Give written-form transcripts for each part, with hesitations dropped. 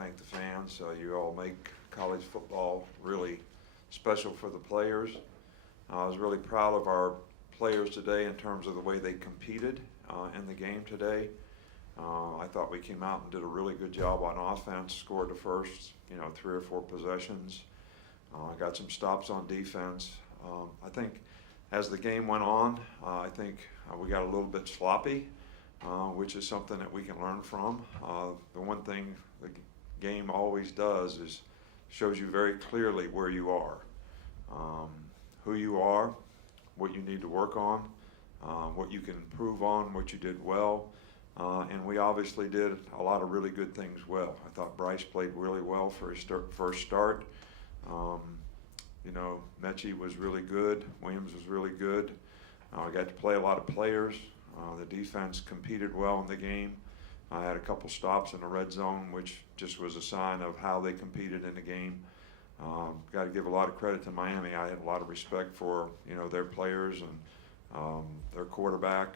thank the fans. You all make college football really special for the players. I was really proud of our players today in terms of the way they competed in the game today. I thought we came out and did a really good job on offense, scored the first, 3 or 4 possessions. Got some stops on defense. I think as the game went on, I think we got a little bit sloppy, which is something that we can learn from. The one thing the game always does is shows you very clearly where you are, who you are, what you need to work on, what you can improve on, what you did well. And we obviously did a lot of really good things well. I thought Bryce played really well for his first start. Mechie was really good. Williams was really good. I got to play a lot of players. The defense competed well in the game. I had a couple stops in the red zone, which just was a sign of how they competed in the game. Got to give a lot of credit to Miami. I had a lot of respect for their players and their quarterback.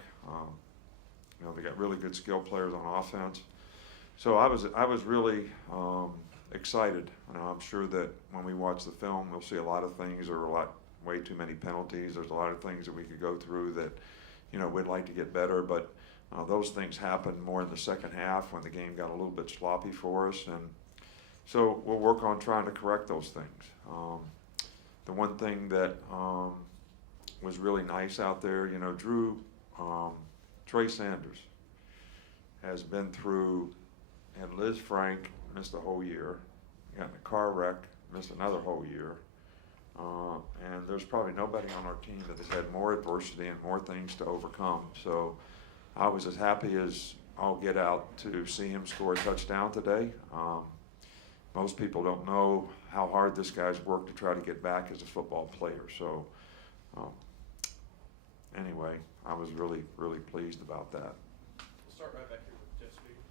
They got really good skill players on offense. So I was really excited. I'm sure that when we watch the film, we'll see a lot of things. There are way too many penalties. There's a lot of things that we could go through that we'd like to get better. But those things happened more in the second half when the game got a little bit sloppy for us. And so we'll work on trying to correct those things. The one thing that was really nice out there, Trey Sanders has been through, and Liz Frank missed a whole year, got in a car wreck, missed another whole year, and there's probably nobody on our team that has had more adversity and more things to overcome. So I was as happy as I'll get out to see him score a touchdown today. Most people don't know how hard this guy's worked to try to get back as a football player. So anyway, I was really, really pleased about that. We'll start right back here with Jeff Speaker.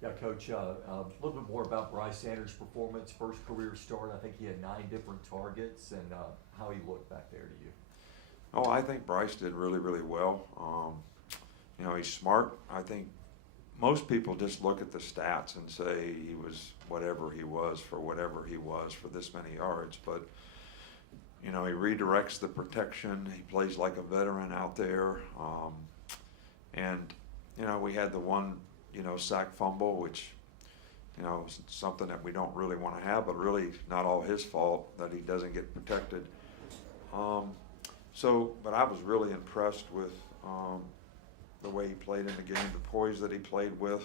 Yeah, Coach, a little bit more about Bryce Sanders' performance, first career start. I think he had 9 different targets, and how he looked back there to you. Oh, I think Bryce did really, really well. He's smart. I think most people just look at the stats and say he was whatever he was for this many yards. But, he redirects the protection. He plays like a veteran out there. And we had the one, sack fumble, which, is something that we don't really want to have, but really not all his fault that he doesn't get protected. But I was really impressed with the way he played in the game, the poise that he played with,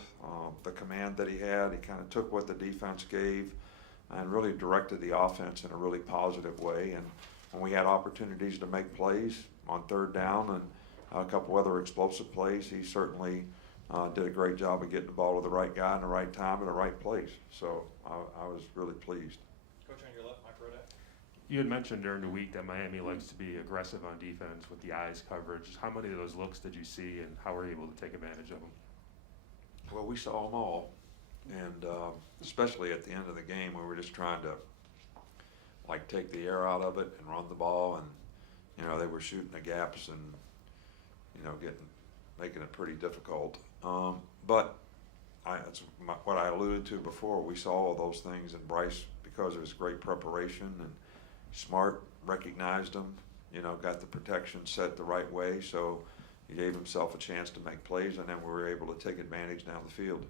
the command that he had. He kind of took what the defense gave and really directed the offense in a really positive way. And when we had opportunities to make plays on third down and a couple other explosive plays, he certainly did a great job of getting the ball to the right guy in the right time at the right place. So I was really pleased. Coach, on your left, Mike Brate. You had mentioned during the week that Miami likes to be aggressive on defense with the eyes coverage. How many of those looks did you see, and how were you able to take advantage of them? Well, we saw them all, and especially at the end of the game, we were just trying to take the air out of it and run the ball, and they were shooting the gaps and making it pretty difficult. But that's what I alluded to before. We saw all those things, and Bryce, because of his great preparation and smart, recognized them, got the protection set the right way, so he gave himself a chance to make plays, and then we were able to take advantage down the field.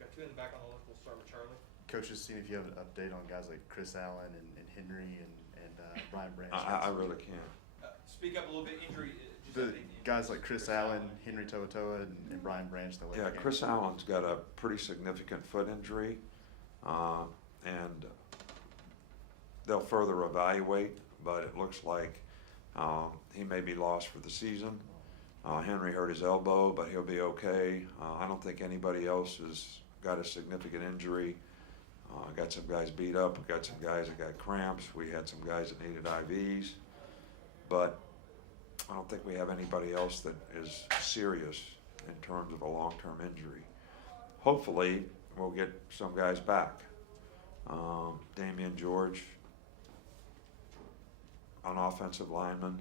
Got 2 in the back on the left. We'll start with Charlie. Coach, just seeing if you have an update on guys like Chris Allen and Henry and Brian Branch. I really can't. Speak up a little bit. Injury. The guys like Chris Allen, Henry To'oTo'o, and Brian Branch. Yeah, Chris Allen's got a pretty significant foot injury, and they'll further evaluate, but it looks like he may be lost for the season. Henry hurt his elbow, but he'll be okay. I don't think anybody else has got a significant injury. Got some guys beat up. We got some guys that got cramps. We had some guys that needed IVs, but I don't think we have anybody else that is serious in terms of a long-term injury. Hopefully, we'll get some guys back. Damian George, an offensive lineman.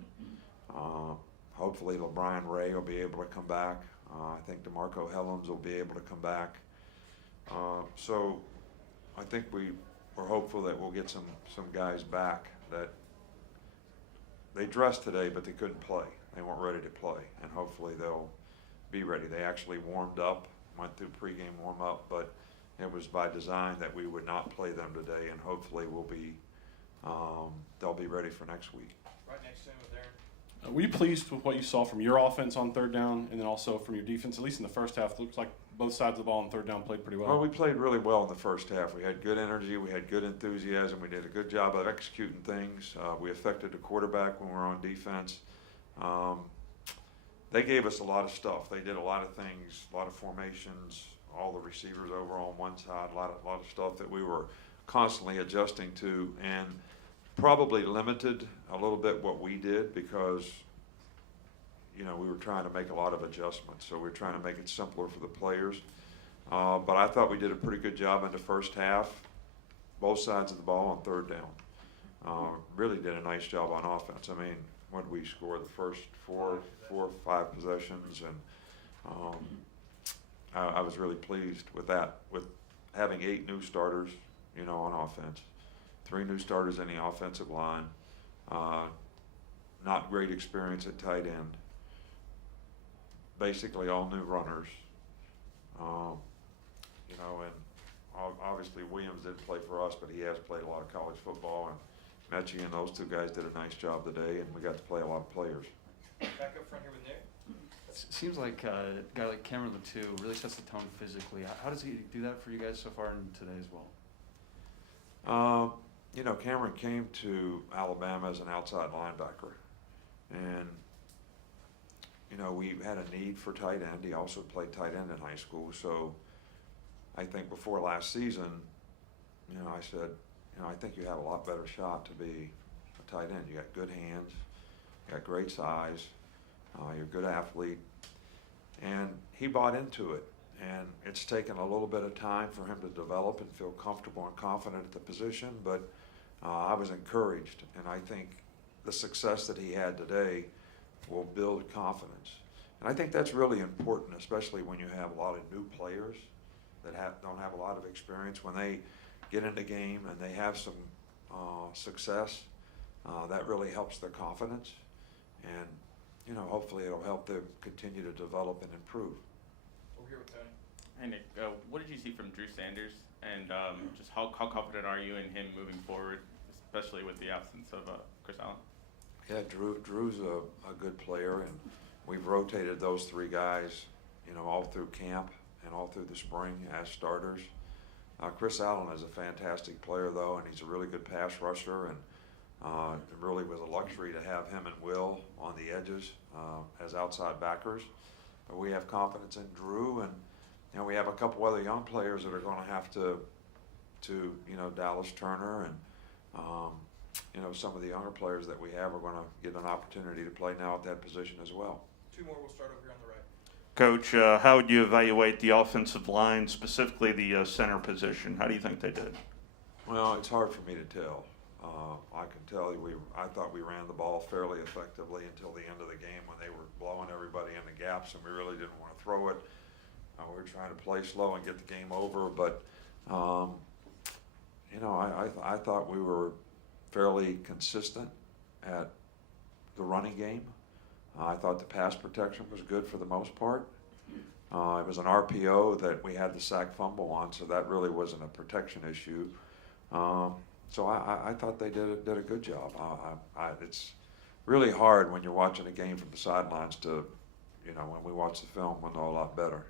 Hopefully, LeBron Ray will be able to come back. I think DeMarco Hellams will be able to come back. So I think we're hopeful that we'll get some guys back that they dressed today, but they couldn't play. They weren't ready to play, and hopefully they'll be ready. They actually warmed up, went through pregame warm-up, but it was by design that we would not play them today, and hopefully they'll be ready for next week. Right next to him with Aaron. Were you pleased with what you saw from your offense on third down and then also from your defense? At least in the first half, looks like both sides of the ball on third down played pretty well. Well, we played really well in the first half. We had good energy, we had good enthusiasm, we did a good job of executing things. We affected the quarterback when we were on defense. They gave us a lot of stuff. They did a lot of things, a lot of formations, all the receivers over on one side, a lot of stuff that we were constantly adjusting to, and probably limited a little bit what we did because, you know, we were trying to make a lot of adjustments. So we were trying to make it simpler for the players. But I thought we did a pretty good job in the first half, both sides of the ball on third down. Really did a nice job on offense. I mean, what did we score the first four or five possessions? And I was really pleased with that, with having 8 new starters, you know, on offense. 3 new starters in the offensive line. Not great experience at tight end. Basically all new runners. You know, and obviously Williams didn't play for us, but he has played a lot of college football. And Mechie and those 2 guys did a nice job today, and we got to play a lot of players. Back up front here with Nick. Seems like a guy like Cameron Brate really sets the tone physically. How does he do that for you guys so far in today as well? You know, Cameron came to Alabama as an outside linebacker, and you know, we had a need for tight end. He also played tight end in high school, so I think before last season, you know, I said, you know, I think you have a lot better shot to be a tight end. You got good hands, you got great size, you're a good athlete, and he bought into it. And it's taken a little bit of time for him to develop and feel comfortable and confident at the position, but I was encouraged, and I think the success that he had today will build confidence. And I think that's really important, especially when you have a lot of new players that don't have a lot of experience. When they get in the game and they have some success, that really helps their confidence. And, you know, hopefully it'll help them continue to develop and improve. Over here with Tony. Hey Nick, what did you see from Bryce Sanders, and just how confident are you in him moving forward, especially with the absence of Chris Allen? Yeah, Drew's a good player, and we've rotated those 3 guys, you know, all through camp and all through the spring as starters. Chris Allen is a fantastic player, though, and he's a really good pass rusher, and it really was a luxury to have him and Will on the edges as outside backers. But we have confidence in Drew, and you know, we have a couple other young players that are going to have to you know, Dallas Turner and you know, some of the younger players that we have are going to get an opportunity to play now at that position as well. 2 more. We'll start over here on the right. Coach, how would you evaluate the offensive line, specifically the center position? How do you think they did? Well, it's hard for me to tell. I can tell you, I thought we ran the ball fairly effectively until the end of the game when they were blowing everybody in the gaps, and we really didn't want to throw it. We were trying to play slow and get the game over, but you know, I thought we were fairly consistent at the running game. I thought the pass protection was good for the most part. It was an RPO that we had the sack fumble on, so that really wasn't a protection issue. So I thought they did a good job. It's really hard when you're watching a game from the sidelines to, you know, when we watch the film, we'll know a lot better.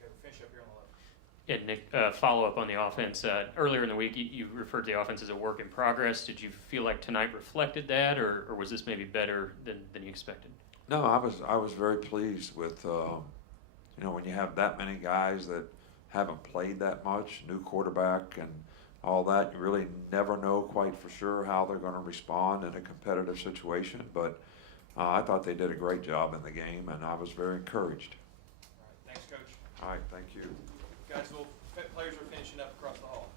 Okay, we'll finish up here on the left. Yeah, Nick, follow up on the offense. Earlier in the week, you referred to the offense as a work in progress. Did you feel like tonight reflected that, or was this maybe better than you expected? No, I was very pleased with, you know, when you have that many guys that haven't played that much, new quarterback and all that, you really never know quite for sure how they're going to respond in a competitive situation. But I thought they did a great job in the game, and I was very encouraged. All right, thanks, Coach. All right, thank you. Guys, players are finishing up across the hall.